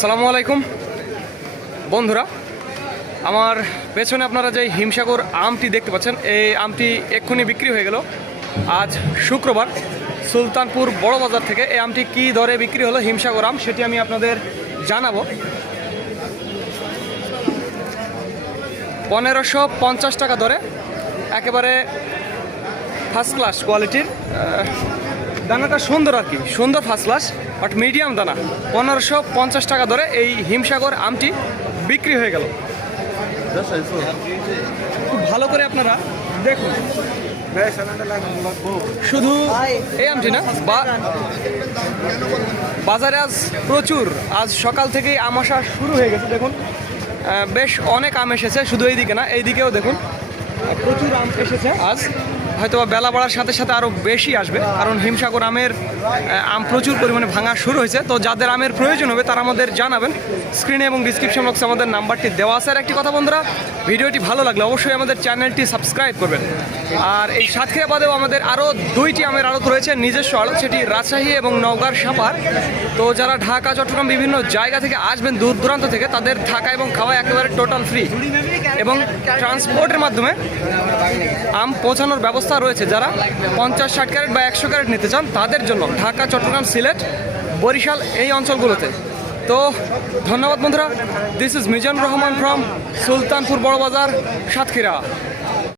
সালামু আলাইকুম। বন্ধুরা, আমার পেছনে আপনারা যে হিমসাগর আমটি দেখতে পাচ্ছেন, এই আমটি এক্ষুনি বিক্রি হয়ে গেল। আজ শুক্রবার সুলতানপুর বড় বাজার থেকে এই আমটি কী দরে বিক্রি হলো, হিমসাগর আম, সেটি আমি আপনাদের জানাব। পনেরোশো পঞ্চাশ টাকা দরে, একেবারে ফার্স্ট ক্লাস কোয়ালিটির দানাটা সুন্দর আর কি, সুন্দর ফার্স্ট ক্লাস বাট মিডিয়াম দানা। পনেরোশো পঞ্চাশ টাকা ধরে এই হিমসাগর আমটি বিক্রি হয়ে গেল। খুব ভালো করে আপনারা দেখুন। শুধু এই আমটি না বাজারে আজ প্রচুর, আজ সকাল থেকেই আম আসা শুরু হয়ে গেছে, দেখুন। বেশ অনেক আম এসেছে, শুধু এইদিকে না, এইদিকেও দেখুন। প্রচুর আম এসেছে আজ। হয়তো বেলা বাড়ার সাথে সাথে আরও বেশি আসবে। কারণ হিমসাগর আমের আম প্রচুর পরিমাণে ভাঙা শুরু হয়েছে। তো যাদের আমের প্রয়োজন হবে, তারা আমাদের জানাবেন। স্ক্রিনে এবং ডিসক্রিপশন বক্সে আমাদের নাম্বারটি দেওয়া আছে। আর একটি কথা বন্ধুরা, ভিডিওটি ভালো লাগলে অবশ্যই আমাদের চ্যানেলটি সাবস্ক্রাইব করবেন। আর এই সাতক্ষীরা বাদেও আমাদের আরও দুইটি আমের আড়ত রয়েছে, নিজস্ব আড়ত। সেটি রাজশাহী এবং নওগাঁর সাপার। তো যারা ঢাকা, চট্টগ্রাম বিভিন্ন জায়গা থেকে আসবেন, দূর দূরান্ত থেকে, তাদের থাকা এবং খাওয়া একেবারে টোটাল ফ্রি এবং ট্রান্সপোর্টের মাধ্যমে আম পৌঁছানোর ব্যবস্থা রয়েছে যারা পঞ্চাশ ষাট ক্যারেট বা একশো ক্যারেট নিতে চান, তাদের জন্য ঢাকা, চট্টগ্রাম, সিলেট, বরিশাল এই অঞ্চলগুলোতে। তো ধন্যবাদ বন্ধুরা this is Mizan Rahman from Sultanpur Barabazar, Satkhira.